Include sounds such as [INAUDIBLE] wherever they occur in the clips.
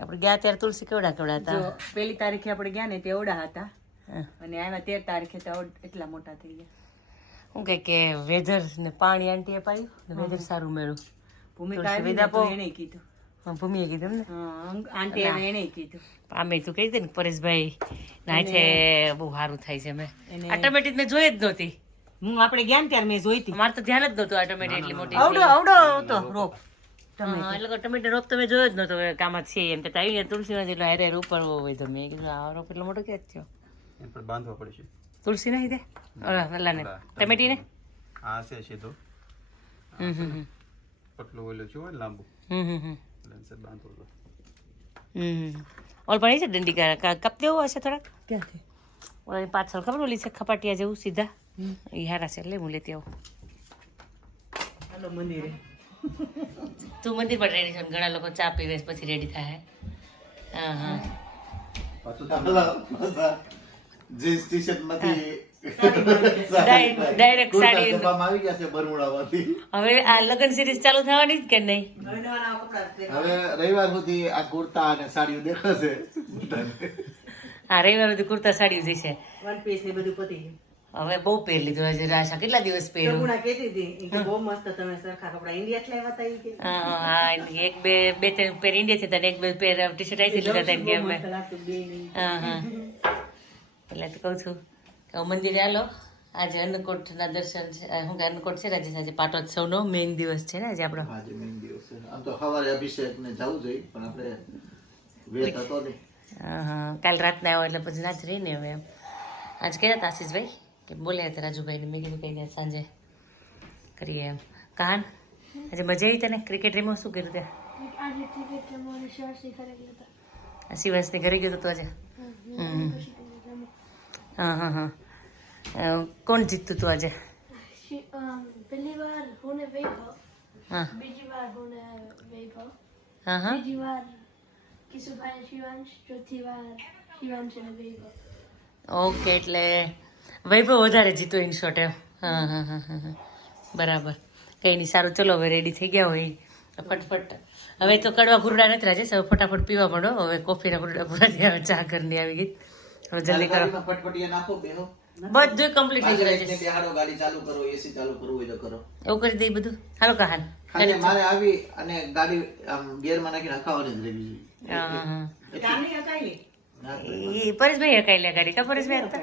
આપણે ગયા ત્યારે તુલસી કેવડા કેવડા હતા? પહેલી તારીખે આપણે ગયા ને તે હતા. અને આવ્યા તેર તારીખે તો એટલા મોટા થઈ ગયા. હું કે કે વેધર ને પાણી આંટીએ પાયું વેધર સારું મળ્યું. ભૂમિકા તુલસી વિદા પો. એણે કીધું. ભૂમિએ કીધું ને આંટી એને કીધું. અમે તું કહી દે ને પરેશભાઈ નાથે બહુ સારું થાય છે મેં ઓટોમેટિક મેં જોઈ જ નહોતી. હું આપણે ગયા ને ત્યારે મેં જોઈતી. મારે તો ધ્યાન જ નહોતું ઓટોમેટિક એટલી મોટી આવડો આવડો તો રોપ. ટમેટો રોપ તમે જોયો જ નહોતો હવે જ છે એમ. કે આવીને તુલસી માં જેટલો હારે ઉપર હોય તો મેં કીધું આ રોપ એટલો મોટો ક્યાં થયો? એમ બાંધવા પડશે તુલસી નહીં દે? ઓલા ને ટમેટી ને આ છે સીધો. હમ હમ. પટલું ઓલું છે લાંબુ. હમ હમ હમ. એટલે બાંધવો હમ ઓલ પણ એ છે દંડી કા- કા- કપ દેવો હશે થોડાક? ક્યાંથી? ઓલી પાછળ ખબર ઓલી છે ખપાટિયા જેવું સીધા? એ હારા છે એટલે હું લેતી આવું. હાલો મંદિરે. તું મંદિર પર રેડી છે ઘણા લોકો ચા પીવે પછી રેડી થાય. હા હા. જીન્સ ટી માંથી ડાયરેક્ટ સાડી આવી ગયા છે બરમુડામાંથી. હવે આ લગ્ન સિરીઝ ચાલુ થવાની જ કે નહીં? હવે રવિવાર સુધી આ કુર્તા અને સાડીઓ દેખાશે હા રવિવાર સુધી કુર્તા સાડી જશે વન પીસ ને બધું પતી ગયું. હવે બહુ પહેર લીધું આજે રાશા. કેટલા દિવસ પહેર્યું સગુણા કહેતી હતી. કે બહુ મસ્ત તમે સરખા કપડા ઇન્ડિયા થી લાવ્યા હતા કે. હા હા એક બે બે ત્રણ પેર ઇન્ડિયા થી એક બે પેર ટી શર્ટ આવી લીધા હતા કે અમે. હા હા. એટલે તો કહું છું કે મંદિરે હાલો આજે અન્નકોટના દર્શન છે હું શું કે અન્નકોટ છે આજે આજે પાટોત્સવનો મેઇન દિવસ છે ને આજે આપણો? આજે મેઇન દિવસ છે આમ તો સવારે અભિષેક ને જવું જોઈએ પણ આપણે વેત હતો ને હા હા. કાલ રાતના આવ્યો એટલે પછી ના જ રહીને હવે એમ. આજ કહેતા હતા આશીષભાઈ? કે બોલ્યા હતા રાજુભાઈને મેં કીધું કઈ સાંજે કરીએ એમ. કાન આજે મજા આવી તને? ક્રિકેટ રમો શું કર્યું તે? આ શિવાંશની ઘરે ગયો હતો આજે. હા હા હા કોણ જીતતું હતું આજે? પહેલી વાર હું ને હા. બીજી વાર હું ને વૈભવ. હા હા. ત્રીજી વાર કિશુભાઈ શિવાંશ ચોથી વાર શિવાંશ અને વૈભવ. ઓકે એટલે વૈભવ વધારે જીતો ઇન શોર્ટ એમ. હા હા હા હા હા. બરાબર. કંઈ નહીં સારું ચલો હવે રેડી થઈ ગયા હોય. ફટફટ. હવે તો કડવા ઘૂરડા નથી રાજેશ હવે ફટાફટ પીવા માંડો. હવે કોફીના ઘૂરડા પૂરા ચા ઘરની આવી ગઈ. હવે જલ્દી કરો. બધું કમ્પ્લીટ થઈ ગયું છે ગાડી ચાલુ કરો એસી ચાલુ કરવું હોય તો કરો. એવું કરી દઈ બધું. હાલો કહાન ખાલી મારે આવી અને ગાડી આમ ગેરમાં નાખી હકાવવાની જ રહેવી જોઈએ. હા હા પરેશભાઈ હકાઈ લે ગાડી કા પરેશભાઈ હતા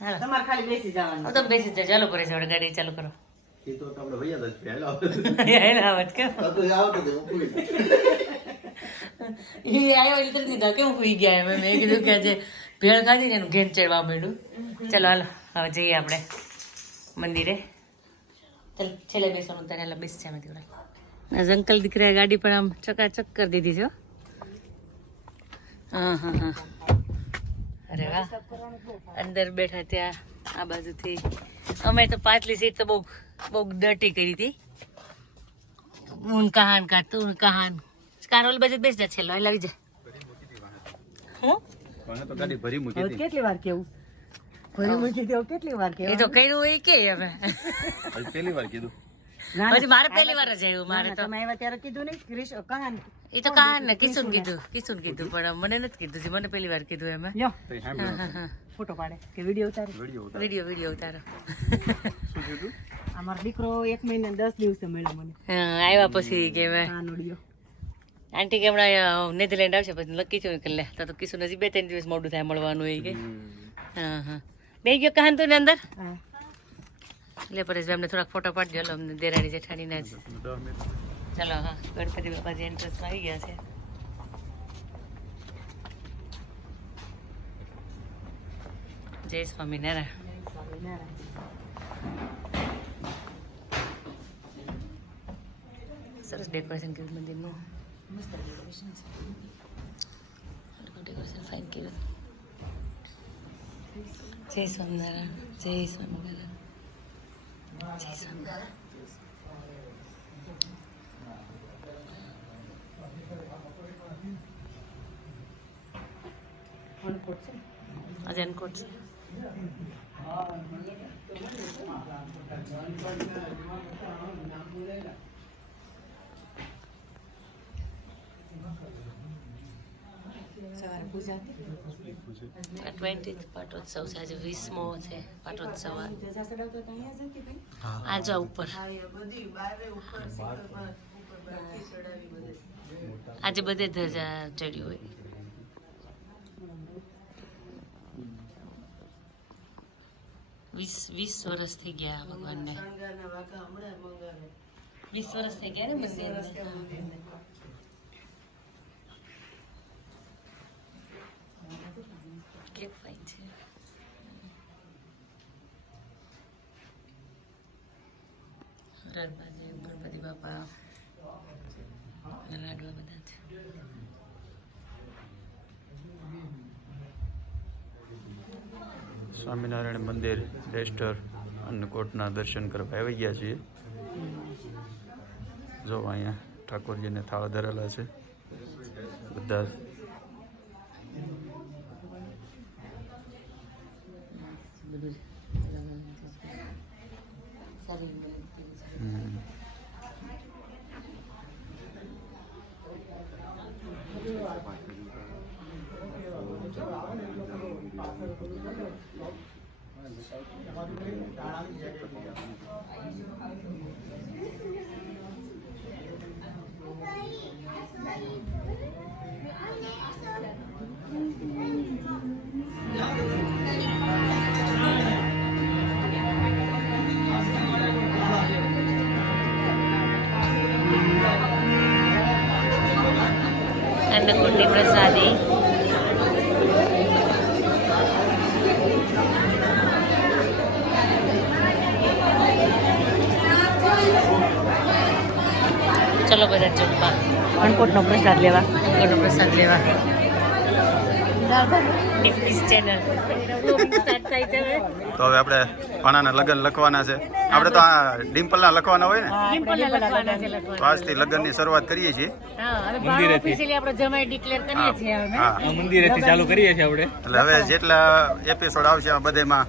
તમારે ખાલી બેસી જવાનું હવે તમે બેસી જાઓ. ચાલો પરેશ આપણે ગાડી ચાલુ કરો. એ તો આપણે વૈયા જ પહેલા હેલા. આવત કેમ? તો તો આવતો તો હું [LAUGHS] એ આવ્યો એટલે તરત કેમ સુઈ ગયા એમ? મેં કીધું કે આજે ભેળ ખાધી ને એનું ઘેન ચડવા માંડ્યું. ચલો હાલો હવે જઈએ આપણે મંદિરે. ચાલ છેલ્લે બેસવાનું તારે એટલે બેસ છે અંકલ દીકરા અંકલ દીકરાએ ગાડી પણ આમ ચકાચક કરી દીધી છે હા હા હા. અરે વાહ. અંદર બેઠા ત્યાં આ બાજુથી. અમે તો પાછલી સીટ તો બહુ બહુ ડટી કરી હતી. ઊન કહાન કા તું કહાન. કારોલ બાજુ બેસ જા છેલ્લો લાગી જા. હું? તો ગાડી ભરી મૂકી હવે કેટલી વાર કેવું? ભરી મૂકી દો કેટલી વાર એ તો કર્યું હોય કે હવે. પહેલી વાર કીધું. મારે પહેલી વાર જ આવ્યું મારે તમે આવ્યા ત્યારે કીધું નહીં ક્રિશ કહાન? એ તો કા ને કિશુન કીધું કિશુન કીધું? પણ મને નથી કીધું છે મને પહેલી વાર કીધું એમ. ફોટો પાડે કે વીડિયો ઉતારે? વીડિયો ઉતાર. વીડિયો વીડિયો ઉતારો. શું કીધું અમારો દીકરો એક મહિને ને દસ દિવસે મળ્યો મને. હા આવ્યા પછી કે આંટી કે હમણાં નેધરલેન્ડ આવશે પછી નક્કી છું કે લે તો તો કિશુન હજી બે ત્રણ દિવસ મોડું થાય મળવાનું એ કે. હા હા. બે ગયો કહાન તું ને અંદર? હા. લે પરેશ અમને થોડાક ફોટો પાડજો અમને દેરાણી જેઠાણીના જ. દસ મિનિટ. ચલો હા ગણપતિ બાપાજી એન્ટ્રન્સમાં આવી ગયા છે. જય સ્વામિનારાયણ. સરસ ડેકોરેશન કર્યું મંદિરનું. મસ્ત ડેકોરેશન છે. ડેકોરેશન ફાઇન કર્યું. જય સ્વામિનારાયણ જય સ્વામિનારાયણ જય સ્વામિનારાયણ. આજે અનકોટ આ ટ્વેન્ટી પાટોત્સવ છે આજે વીસમો છે પાટોત્સવ આ. આ જા ઉપર આજે બધે ધજા ચડ્યું હોય વીસ વીસ વર્ષ થઈ ગયા ભગવાનને. વીસ વર્ષ થઈ ગયા ને મંદિરને? છે. હર ગણપતિ બાપા. લાડવા બધા છે સ્વામિનારાયણ મંદિર ડેસ્ટર અન્નકોટના દર્શન કરવા આવી ગયા છીએ. જો અહીંયા ઠાકોરજીને થાળ ધરેલા છે. બધું కండకొండి ప్రసాది. చలో పోయినా చెప్పా అనుకుంటున్నాం ప్రసాద్ లేవా? అనుకుంటున్నాం ప్రసాద్ లేవా? ચેનલ તો હવે આપણે પાણાના લગ્ન લખવાના છે. આપણે તો આ ડિમ્પલના લખવાના હોય ને? ડિમ્પલના લખવાના છે. લખવાના. તો આજથી લગ્નની શરૂઆત કરીએ છીએ. હવે ભાવ ઓફિશિયલી આપણો જમાઈ ડિક્લેર કરીએ છીએ હવે. હા. મંદિરેથી ચાલુ કરીએ છીએ આપણે. એટલે હવે જેટલા એપિસોડ આવશે આ બધેમાં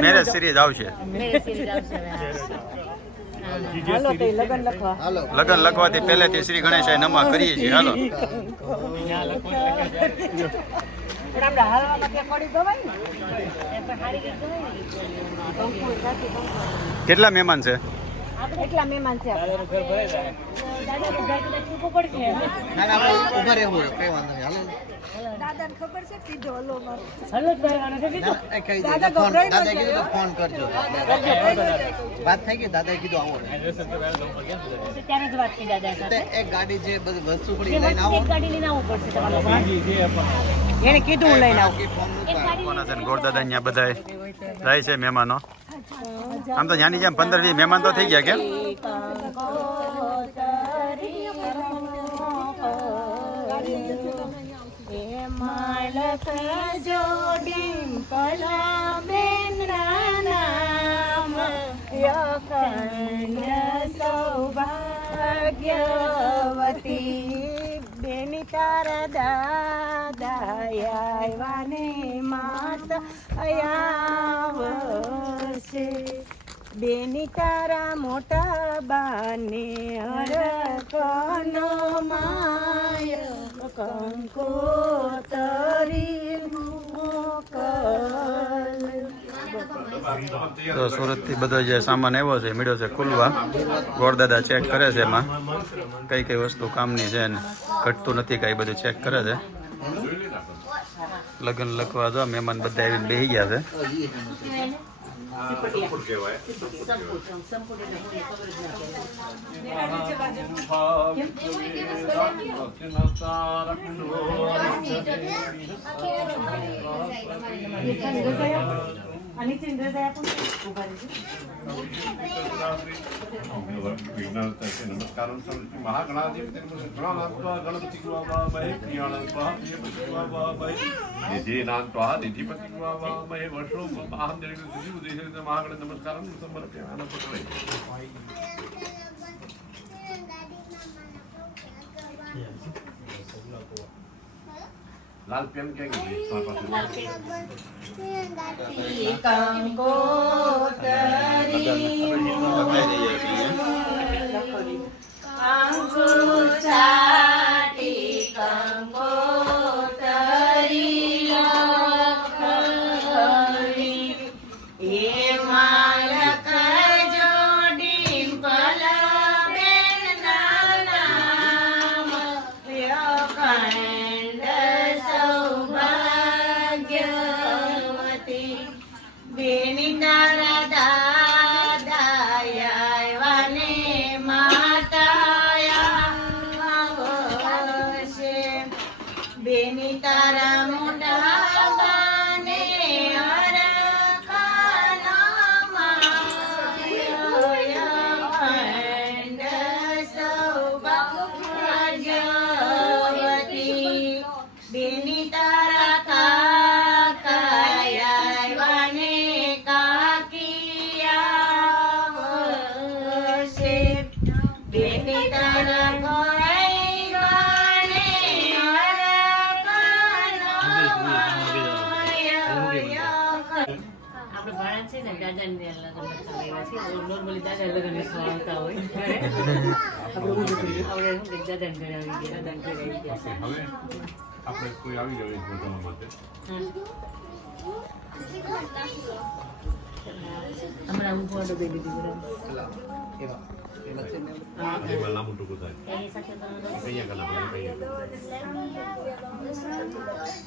મેરેજ સિરીઝ આવશે. મેરે series આવશે હવે, હા. હાલો તો લગન લખવા. હાલો. લગ્ન લખવાથી પહેલેથી શ્રી ગણેશાય નમા કરીએ છીએ. હાલો. [LAUGHS] [LAUGHS] પણ આપણે હાલવામાં ત્યાં પડી ગવાય ને એ પણ સારી રીતે હોય ને. કેટલા મહેમાન છે? એટલા મહેમાન છે દાદા હાલો. છે? કીધું ફોન કીધું ફોન કરજો. વાત થઈ ગઈ? દાદાએ કીધું આવો. ત્યારે જ વાત થઈ દાદા એક ગાડી જે બધી વસ્તુ પડી લઈને આવો. એક ગાડી લઈને આવવું પડશે તમારે. એને કીધું હું લઈને આવું. કોના છે ને? ગોરદાદા અહીંયા બધા જાય છે મહેમાનો. આમ તો જ્યાંની જેમ પંદર વીસ મહેમાન તો થઈ ગયા કેમ? સૌભાગ્યવતી. દાદા આવ્યાને માતા આવશે બેની તારા મોટા બાને હરકનો માય કંકોતરી મોકલ તો સુરતથી બધો જે સામાન આવ્યો છે, મળ્યો છે ખુલવા. ગોરદાદા ચેક કરે છે એમાં. કઈ કઈ વસ્તુ કામની છે ને ઘટતું નથી કાંઈ બધું ચેક કરે છે. લગ્ન લખવા જો, મહેમાન બધા આવીને બેસી ગયા છે. નમસ્કાరం સર્વશ્રી મહાગણાધિપતિ ગણાનાત્વા ગણપતિ વાવામહે પ્રિયાણાત્વા પ્રિયપતિ વાવામહે નિધિનાત્વા નિધિપતિ વાવામહે વર્ષો वा महे वर्षो ઉદ્દેશ્ય મહાગણ નમસ્કાరం સમર્પયામિ પુત્રે લાલ પેન કે પાસે કંકોતરી આપણે ભાણા છે ને દાદાને ત્યાં લગ્ન લખાવેલા છે નોર્મલી દાદા લગ્ન લખવા આવતા હોય આપણે ઊંધું કર્યું આપણે શું કે દાદાને ઘરે આવી ગયા દાદાને ઘરે આવી ગયા હવે આપણે કોઈ આવી જાય ભોજન માટે હમણાં હું ફોટો દઈ દીધી બરાબર એમાં લાંબુ ટૂંકું થાય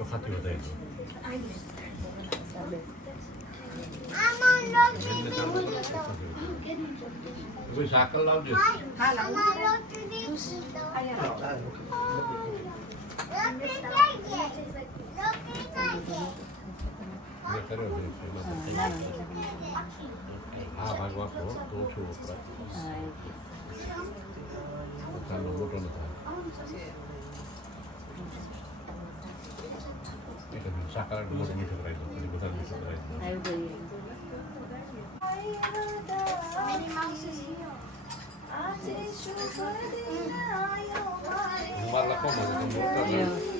ખાતી વધારે તો કોઈ સાકર લાવજો મેં કર્યો છે એમાં આ ભાગ વાપરો તો ઓછું વપરાય. ચાલો મોટો ન થાય એટલે સાકર મોટું મીઠું કરાવી દો પછી બધા મીઠું કરાવી દો આવ્યું કરીએ Minnie Mouse is here. મારે લખો મને તો મોટા થોડી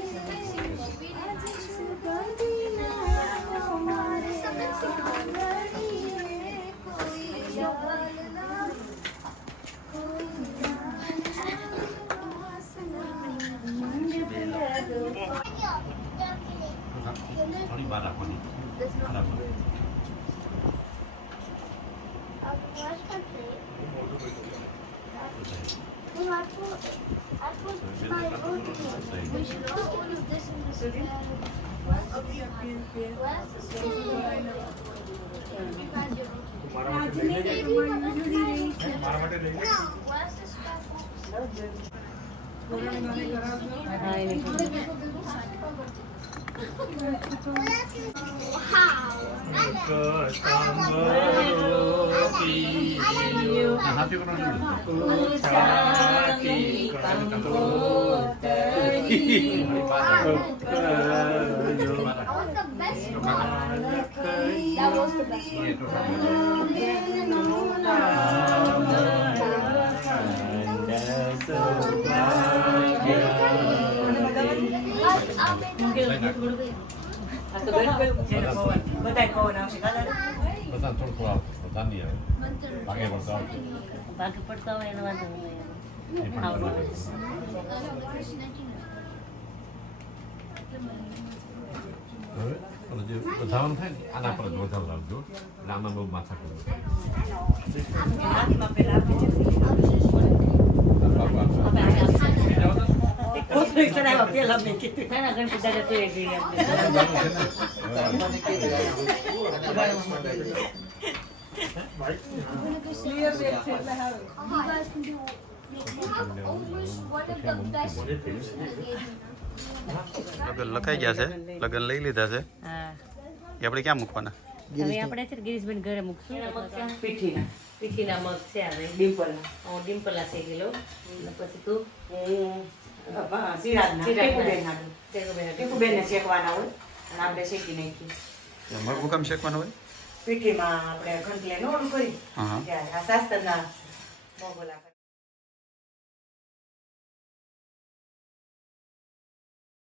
Kami That was the best one. Guys, I'll make a આ તો ગળું ગળું છે ને પવન બધાય પવન આવશે કાલે બધા થોડું થોડું આવશે બધા નહીં આવે ભાગે પડતા આવશે બાકી પડતા હોય એનો વાંધો નહીં જે વધારવાનું થાય ને આના પર જ વધારે લાવજો એટલે આમાં બહુ માથા કરું પેલા ગણપતિ દાદા તો એ ગઈ આપણે You guys can do. You have almost one of the best foods in the game. લગન લખાઈ ગયા છે લગન લઈ લીધા છે એ આપણે ક્યાં મૂકવાના? હવે આપણે છે ને ગિરીશભાઈ ઘરે મૂકશું. પીઠીના. પીઠીના મગ છે હવે ડિમ્પલના. હું ડિમ્પલના શેકી લઉં. અને પછી તું? સિરાજના ટીકુબેનના. ટેકુબેન. ટીકુબેનને શેકવાના હોય અને આપણે શેકી નાખીએ. મગ હુકામ શેકવાનું હોય? પીઠીમાં આપણે ઘંટલે નોરું કરી હા. હા ત્યારે આ શાસ્ત્રના મોગોલા